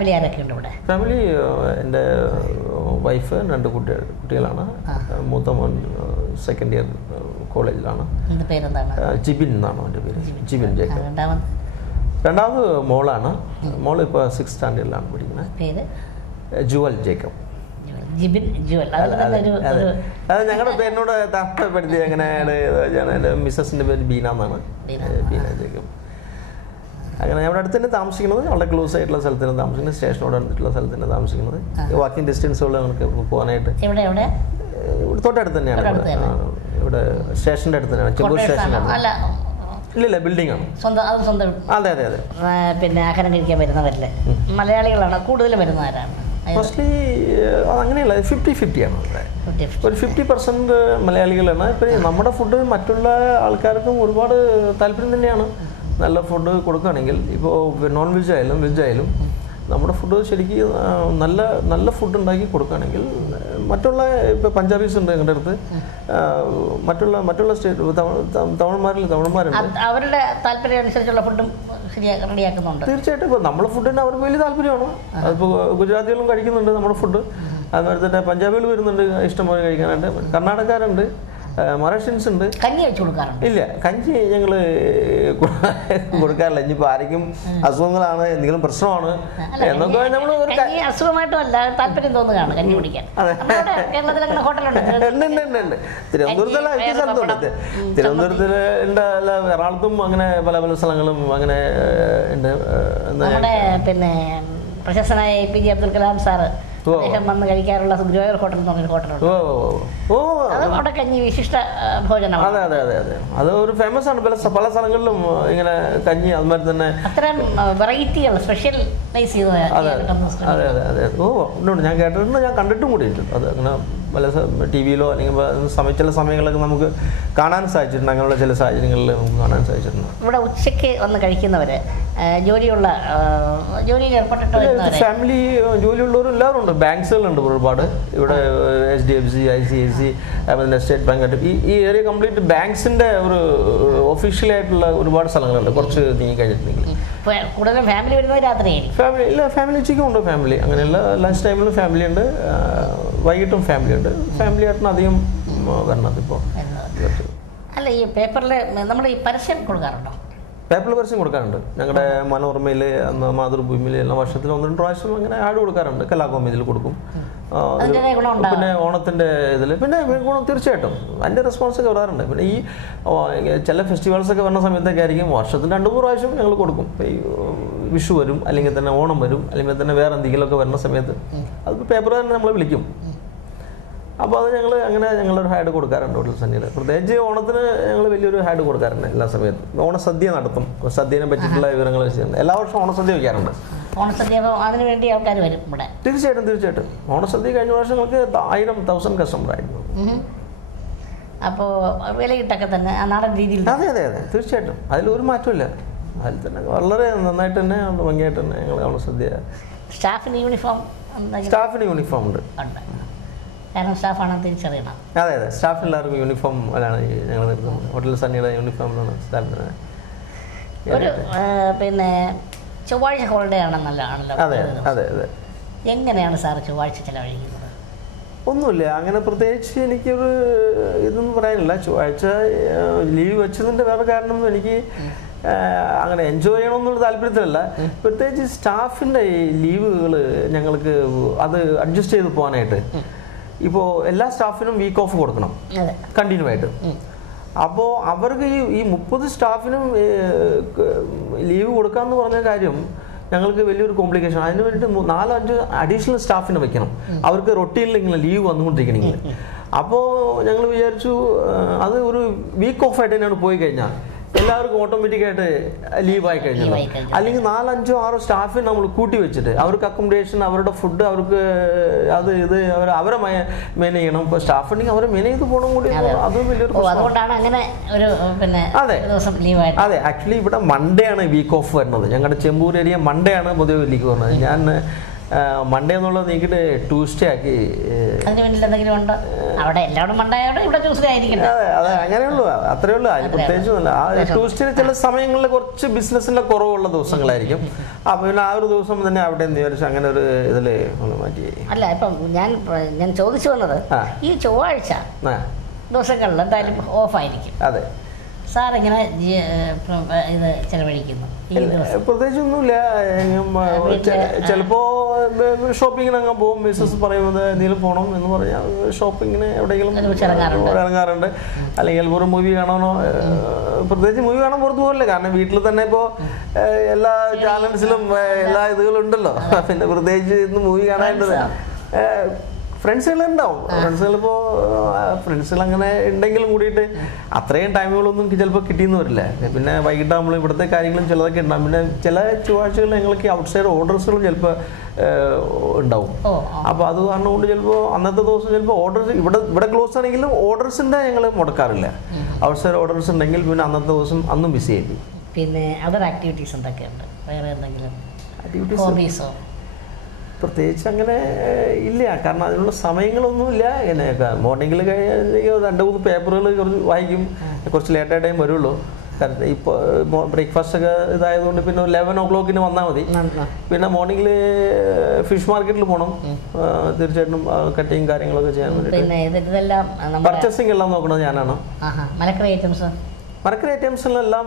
Family ആരൊക്കെ ഉണ്ട് ഇവിടെ? ഫാമിലി എൻ്റെ വൈഫ്, 2 കുട്ടികളാണ്. മൂത്ത മോൻ സെക്കൻഡ് ഇയർ കോളേജിലാണ്. ജിബിൻ എന്നാണ് അവൻ്റെ പേര്, ജിബിൻ ജേക്കബ്. രണ്ടാമത് മോളാണ്. മോൾ ഇപ്പോൾ 6th സ്റ്റാൻഡേർഡിലാണ് പഠിക്കുന്നത്. പേര് ജുവൽ ജേക്കബ്. അത് ഞങ്ങളുടെ പേരിനോട് താല്പര്യപ്പെടുത്തി എങ്ങനെയാണ് എൻ്റെ മിസ്സസിൻ്റെ പേര് ബീന എന്നാണ്, ബീന ജേക്കബ്. അങ്ങനെ ഞങ്ങളുടെ അടുത്ത് തന്നെ താമസിക്കുന്നത്, വളരെ ക്ലോസ് ആയിട്ടുള്ള സ്ഥലത്ത് തന്നെ താമസിക്കുന്നത്, സ്റ്റേഷനോട് അടുത്തുള്ള സ്ഥലത്ത് തന്നെ താമസിക്കുന്നത്. വാക്കിംഗ് ഡിസ്റ്റൻസുകൾ നമുക്ക് പോകാനായിട്ട് ഇവിടെ തൊട്ടടുത്ത് തന്നെയാണ്. ഇവിടെ സ്റ്റേഷൻ്റെ അടുത്ത് തന്നെയാണ്, ചെമ്പൂർ സ്റ്റേഷൻ്റെ. ഇല്ല, ബിൽഡിംഗ് ആണ്. അതെ അതെ അതെ. പിന്നെ ആഹാരം കഴിക്കാൻ വരുന്നവരില്ലേ മലയാളികളാണ് കൂടുതൽ വരുന്നവരാണ്? മോസ്റ്റ്ലി അങ്ങനെയല്ല, 50-50 ആണ്. ഒരു 50% മലയാളികളാണ്. ഇപ്പം നമ്മുടെ ഫുഡ് മറ്റുള്ള ആൾക്കാർക്കും ഒരുപാട് താല്പര്യം തന്നെയാണ്. നല്ല ഫുഡ് കൊടുക്കുകയാണെങ്കിൽ, ഇപ്പോൾ നോൺ വെജ് ആയാലും വെജ് ആയാലും നമ്മുടെ ഫുഡ് ശരിക്കും നല്ല ഫുഡ് ഉണ്ടാക്കി കൊടുക്കുകയാണെങ്കിൽ മറ്റുള്ള ഇപ്പോൾ പഞ്ചാബീസ് ഉണ്ട് ഞങ്ങളുടെ അടുത്ത്, മറ്റുള്ള സ്റ്റേറ്റ് തമിഴന്മാരുണ്ട്, അവരുടെ താല്പര്യം അനുസരിച്ചുള്ള ഫുഡും റെഡിയാക്കുന്നുണ്ട്. തീർച്ചയായിട്ടും ഇപ്പോൾ നമ്മുടെ ഫുഡിന് അവർക്ക് വലിയ താല്പര്യമാണ്. അതിപ്പോൾ ഗുജറാത്തികളും കഴിക്കുന്നുണ്ട് നമ്മുടെ ഫുഡ്, അതുപോലെ തന്നെ പഞ്ചാബികൾ വരുന്നുണ്ട് ഇഷ്ടംപോലെ കഴിക്കാനായിട്ട്, കർണാടകക്കാരുണ്ട്, മറാഷ്യൻസ് ഉണ്ട്. കഞ്ഞി വെച്ച് കൊടുക്കാറുണ്ട്? ഇല്ല, കഞ്ഞി ഞങ്ങൾ കൊടുക്കാറില്ല. ഇനിയിപ്പോൾ ആരെങ്കിലും അസുഖങ്ങളാണ്, എന്തെങ്കിലും പ്രശ്നമാണ് എന്നൊക്കെ നമ്മൾ അസുഖമായിട്ടുമല്ല, താല്പര്യം തോന്നുകയാണ് കഞ്ഞി കുടിക്കാൻ. ഉണ്ട്. തിരുവനന്തപുരത്തുള്ള ഐക്യ സ്ഥലത്തുണ്ട്. തിരുവനന്തപുരത്തിൽ ഉണ്ട്, അല്ല എറണാകുളത്തും അങ്ങനെ പല സ്ഥലങ്ങളും അങ്ങനെ ഉണ്ട്. പിന്നെ പ്രശസ്തനായ APJ അബ്ദുൽ കലാം സാറ് വന്ന് കഴിക്കാറുള്ള ഗുരുവായൂർ ഹോട്ടൽ എന്ന് പറഞ്ഞൊരു ഹോട്ടലുണ്ട്. അവിടെ കഞ്ഞി വിശിഷ്ട ഭോജനം. അതെ അതെ അതെ അതെ, അത് ഒരു ഫേമസ് ആണ്. പല സ്ഥലങ്ങളിലും ഇങ്ങനെ കഞ്ഞി അതുമാതിരി തന്നെ അത്തരം വെറൈറ്റികൾ സ്പെഷ്യലൈസ് ചെയ്ത്. അതെ അതെ അതെ അതെ. ഉണ്ട്, ഞാൻ കേട്ടിട്ടുണ്ട്, ഞാൻ കണ്ടിട്ടും കൂടിയിട്ടുണ്ട്. അത് അങ്ങനെ പല TV-യിലോ അല്ലെങ്കിൽ ചില സമയങ്ങളൊക്കെ നമുക്ക് കാണാൻ സാധിച്ചിട്ടുണ്ട്. അങ്ങനെയുള്ള ചില സാഹചര്യങ്ങളിൽ നമുക്ക് കാണാൻ സാധിച്ചിട്ടുണ്ട്. ഇവിടെ ഉച്ചയ്ക്ക് വന്ന് കഴിക്കുന്നവർ ജോലിയിൽ ഏർപ്പെട്ടിട്ട് ഫാമിലി ജോലിയുള്ളവരും എല്ലാവരും ഉണ്ട്. ബാങ്ക്സുകളുണ്ട് ഒരുപാട് ഇവിടെ, HDFC, ICICI, അതുപോലെ സ്റ്റേറ്റ് ബാങ്ക്. ഈ ഏരിയ കംപ്ലീറ്റ് ബാങ്ക്സിൻ്റെ ഒരു ഒഫീഷ്യലായിട്ടുള്ള ഒരുപാട് സ്ഥലങ്ങളുണ്ട്. കുറച്ച് നീങ്ങി കഴിഞ്ഞിട്ടുണ്ടെങ്കിൽ കൂടുതലും ഫാമിലി വരുന്നത് രാത്രിയായിരിക്കും. ഫാമിലി ഇല്ല, ഫാമിലി ഉച്ചയ്ക്കും ഉണ്ട്. ഫാമിലി അങ്ങനെയുള്ള ലഞ്ച് ടൈമിലും ഫാമിലി ഉണ്ട്, വൈകിട്ടും ഫാമിലി ഉണ്ട്. ഫാമിലി ആയിട്ടാണ് അധികം വരണത് ഇപ്പോൾ. അല്ല, ഈ പേപ്പറിൽ നമ്മൾ ഈ പരസ്യം കൊടുക്കാറുണ്ടോ? പേപ്പറിൽ പരസ്യം കൊടുക്കാറുണ്ട്. ഞങ്ങളുടെ മനോരമയിൽ, മാതൃഭൂമിയിൽ എല്ലാം വർഷത്തിൽ 1-2 പ്രാവശ്യം അങ്ങനെ ആഡ് കൊടുക്കാറുണ്ട്. കലാകൗമുദിയിൽ കൊടുക്കും. പിന്നെ ഓണത്തിൻ്റെ ഇതിൽ പിന്നെ ഗുണം തീർച്ചയായിട്ടും അതിൻ്റെ റെസ്പോൺസൊക്കെ വരാറുണ്ട്. പിന്നെ ഈ ചില ഫെസ്റ്റിവൽസൊക്കെ വരുന്ന സമയത്തൊക്കെ ആയിരിക്കും വർഷത്തിൽ 2-3 പ്രാവശ്യം ഞങ്ങൾ കൊടുക്കും. ഈ വിഷു വരും, അല്ലെങ്കിൽ തന്നെ ഓണം വരും, അല്ലെങ്കിൽ തന്നെ വേറെ എന്തെങ്കിലുമൊക്കെ വരുന്ന സമയത്ത് അത് പേപ്പർ തന്നെ നമ്മൾ വിളിക്കും. അപ്പോൾ അത് ഞങ്ങളൊരു ഹാഡ് കൊടുക്കാറുണ്ട് ഹോട്ടൽ സന്നിയിൽ. പ്രത്യേകിച്ച് ഓണത്തിന് ഞങ്ങൾ വലിയൊരു ഹാഡ് കൊടുക്കാറുണ്ട് എല്ലാ സമയത്തും. ഓണസദ്യ നടത്തും, സദ്യനെ പറ്റിയിട്ടുള്ള വിവരങ്ങൾ വെച്ചിട്ടുണ്ട്. എല്ലാ വർഷവും ഓണസദ്യ വയ്ക്കാറുണ്ട്. ഓണസദ്യ അതിന് വേണ്ടി ആൾക്കാർ വരും ഇവിടെ? തീർച്ചയായിട്ടും. ഓണസദ്യ കഴിഞ്ഞ വർഷം ഞങ്ങൾക്ക് 1000 കസ്റ്റമർ ആയിരുന്നു. അപ്പോൾ വിലയിട്ടൊക്കെ തന്നെ നാടൻ രീതിയിൽ? അതെ അതെ അതെ, തീർച്ചയായിട്ടും. അതിലൊരു മാറ്റമില്ല. അതിൽ തന്നെ വളരെ നന്നായിട്ട് തന്നെ ഭംഗിയായിട്ട് തന്നെ ഞങ്ങൾ ഓണസദ്യ. സ്റ്റാഫിന് യൂണിഫോം ഉണ്ട്. കാരണം സ്റ്റാഫാണെന്ന് തിരിച്ചറിയണം. അതെ അതെ, സ്റ്റാഫ് എല്ലാവർക്കും യൂണിഫോം ആണ് ഞങ്ങൾ നിർത്തുന്നത്. ഹോട്ടൽ സന്നിയുടെ യൂണിഫോമിലാണ് സ്റ്റാഫിന്. ഒരു പിന്നെ ചൊവ്വാഴ്ച ഹോളിഡേ ആണെന്നല്ലോ. അതെ അതെ അതെ. എങ്ങനെയാണ് സാർ ചൊവ്വാഴ്ച ചിലവഴിക്കുന്നത്? ഒന്നുമില്ല, അങ്ങനെ പ്രത്യേകിച്ച് എനിക്കൊരു ഇതൊന്നും പറയാനില്ല. ചൊവ്വാഴ്ച ലീവ് വെച്ചതിൻ്റെ വേറെ കാരണം എനിക്ക് അങ്ങനെ എൻജോയ് ചെയ്യണമെന്നുള്ള താല്പര്യത്തിലല്ല. പ്രത്യേകിച്ച് സ്റ്റാഫിൻ്റെ ഈ ലീവുകൾ ഞങ്ങൾക്ക് അത് അഡ്ജസ്റ്റ് ചെയ്ത് പോകാനായിട്ട്. ഇപ്പോൾ എല്ലാ സ്റ്റാഫിനും വീക്ക് ഓഫ് കൊടുക്കണം കണ്ടിന്യൂ ആയിട്ട്. അപ്പോൾ അവർക്ക് ഈ 30 സ്റ്റാഫിനും ലീവ് കൊടുക്കാമെന്ന് പറഞ്ഞ കാര്യം ഞങ്ങൾക്ക് വലിയൊരു കോംപ്ലിക്കേഷൻ. അതിന് വേണ്ടിയിട്ട് 4-5 അഡീഷണൽ സ്റ്റാഫിനെ വെക്കണം. അവർക്ക് റൊട്ടീനിൽ ഇങ്ങനെ ലീവ് വന്നുകൊണ്ടിരിക്കണമെങ്കിൽ. അപ്പോൾ ഞങ്ങൾ വിചാരിച്ചു അത് ഒരു വീക്ക് ഓഫ് ആയിട്ട് തന്നെയാണ് പോയി കഴിഞ്ഞാൽ എല്ലാവർക്കും ഓട്ടോമാറ്റിക്കായിട്ട് ലീവായി കഴിഞ്ഞു. അല്ലെങ്കിൽ 4-5-6 സ്റ്റാഫിന് നമ്മൾ കൂട്ടി വെച്ചിട്ട് അവർക്ക് അക്കോമഡേഷൻ, അവരുടെ ഫുഡ്, അവർക്ക് അത് ഇത് അവരെ മെയിൻ ചെയ്യണം. ഇപ്പോൾ സ്റ്റാഫ് ഉണ്ടെങ്കിൽ അവരെ മെയിൻ ചെയ്ത് പോകണം കൂടി. അത് വലിയൊരു അതെ. ആക്ച്വലി ഇവിടെ മൺഡേ ആണ് വീക്ക് ഓഫ് വരുന്നത്. ഞങ്ങളുടെ ചെമ്പൂർ ഏരിയ മൺഡേ ആണ് പൊതുവെ ലീവ് വരുന്നത്. ഞാൻ മൺഡേ എന്നുള്ളത് നീക്കിട്ട് ട്യൂസ്ഡേ ആക്കി. അതിന് വേണ്ടി എന്തെങ്കിലും ഉണ്ട്? അവിടെ എല്ലാവരും മണ്ടായോടെ ഇവിടെ ട്യൂസ്ഡേ ആയിരിക്കും. അതെ അങ്ങനെയുള്ളൂ, അത്രേ ഉള്ളൂ. അതിന് പ്രത്യേകിച്ചൊന്നുമില്ല. ആ ട്യൂസ്ഡേ ചില സമയങ്ങളിൽ കുറച്ച് ബിസിനസ്സിന്റെ കുറവുള്ള ദിവസങ്ങളായിരിക്കും. അപ്പൊ പിന്നെ ആ ഒരു ദിവസം തന്നെ അവിടെ എന്ന് വിചാരിച്ചു അങ്ങനെ ഒരു ഇതില് മാറ്റി. അല്ല ഇപ്പം ഞാൻ ചോദിച്ചു വന്നത് ഈ ചൊവ്വാഴ്ച ദിവസങ്ങളിൽ എന്തായാലും ഓഫായിരിക്കും. അതെ. സാർ എങ്ങനെ ഇത് ചെലവഴിക്കുന്നു? പ്രത്യേകിച്ചൊന്നുമില്ല. ചിലപ്പോ ഷോപ്പിങ്ങിന് അങ്ങ് പോകും. മിസ്സസ് പറയുന്നത് എന്തെങ്കിലും പോകണം എന്ന് പറഞ്ഞാൽ ഷോപ്പിങ്ങിന് എവിടെയെങ്കിലും ഇറങ്ങാറുണ്ട്. അല്ലെങ്കിൽ ഒരു മൂവി കാണാനോ, പ്രത്യേകിച്ച് മൂവി കാണാൻ പുറത്തു പോകില്ല. കാരണം വീട്ടിൽ തന്നെ ഇപ്പോൾ എല്ലാ ചാനൽസിലും എല്ലാ ഇതുകളും ഉണ്ടല്ലോ. പിന്നെ പ്രത്യേകിച്ച് ഇന്ന് മൂവി കാണാനുണ്ട്. ഫ്രണ്ട്സുകളുണ്ടാവും. ഫ്രണ്ട്സുകൾ അങ്ങനെ ഉണ്ടെങ്കിലും കൂടിയിട്ട് അത്രയും ടൈമുകളൊന്നും ചിലപ്പോൾ കിട്ടിയെന്ന് വരില്ല. പിന്നെ വൈകിട്ടാകുമ്പോൾ ഇവിടുത്തെ കാര്യങ്ങളും ചിലതൊക്കെ ഉണ്ടാവും. പിന്നെ ചില ചൊവ്വാഴ്ചകളിൽ ഞങ്ങൾക്ക് ഔട്ട്സൈഡ് ഓർഡേഴ്സുകളും ചിലപ്പോൾ ഉണ്ടാവും. അപ്പോൾ അത് കാരണം കൊണ്ട് ചിലപ്പോൾ അന്നത്തെ ദിവസം ചിലപ്പോൾ ഓർഡേഴ്സ് ഇവിടെ ക്ലോസ് ആണെങ്കിലും ഓർഡേഴ്സിൻ്റെ ഞങ്ങൾ മുടക്കാറില്ല. ഔട്ട്സൈഡ് ഓർഡേഴ്സ് ഉണ്ടെങ്കിൽ പിന്നെ അന്നത്തെ ദിവസം അന്നും ബിസി ആയിരിക്കും. പിന്നെ അതർ ആക്ടിവിറ്റീസ് എന്തൊക്കെയുണ്ട്? വേറെ എന്തെങ്കിലും ഹോബീസോ? പ്രത്യേകിച്ച് അങ്ങനെ ഇല്ല. കാരണം അതിനുള്ള സമയങ്ങളൊന്നുമില്ല. ഇങ്ങനെയൊക്കെ മോർണിംഗിൽ കഴിഞ്ഞാൽ 2-3 പേപ്പറുകൾ കുറച്ച് വായിക്കും. കുറച്ച് ലേറ്റായ ടൈം വരുള്ളൂ. കാരണം ഇപ്പോൾ ബ്രേക്ക്ഫാസ്റ്റ് ഒക്കെ ഇതായതുകൊണ്ട് പിന്നെ 11 o'clock വന്നാൽ മതി. പിന്നെ മോർണിംഗിൽ ഫിഷ് മാർക്കറ്റിൽ പോകണം. തീർച്ചയായിട്ടും കട്ടിങ് കാര്യങ്ങളൊക്കെ ചെയ്യാൻ വേണ്ടി പർച്ചേസിംഗ് എല്ലാം നോക്കുന്നത് ഞാനാണ്. മരക്കറി ഐറ്റംസിലെല്ലാം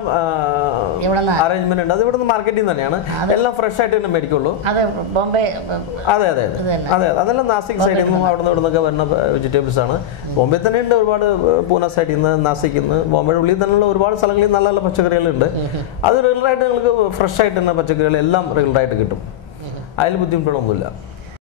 അറേഞ്ച്മെന്റ് ഉണ്ട്. അത് ഇവിടുന്ന് മാർക്കറ്റിൽ നിന്ന് തന്നെയാണ്. എല്ലാം ഫ്രഷ് ആയിട്ട് തന്നെ മേടിക്കുള്ളൂ. അതെ അതെ അതെ അതെ. അതെല്ലാം നാസിക് സൈഡിൽ നിന്നും അവിടെ നിന്ന് ഇവിടെ നിന്നൊക്കെ വരുന്ന വെജിറ്റബിൾസ് ആണ്. ബോംബെ തന്നെ ഉണ്ട് ഒരുപാട്. പൂന സൈഡിൽ നിന്ന്, നാസിക്കിൽ നിന്ന്, ബോംബെയുടെ ഉള്ളിൽ തന്നെയുള്ള ഒരുപാട് സ്ഥലങ്ങളിൽ നല്ല നല്ല പച്ചക്കറികളുണ്ട്. അത് റെഗുലറായിട്ട് നിങ്ങൾക്ക് ഫ്രഷ് ആയിട്ട് തന്നെ പച്ചക്കറികൾ എല്ലാം റെഗുലറായിട്ട് കിട്ടും. അതിൽ ബുദ്ധിമുട്ടുകളൊന്നുമില്ല.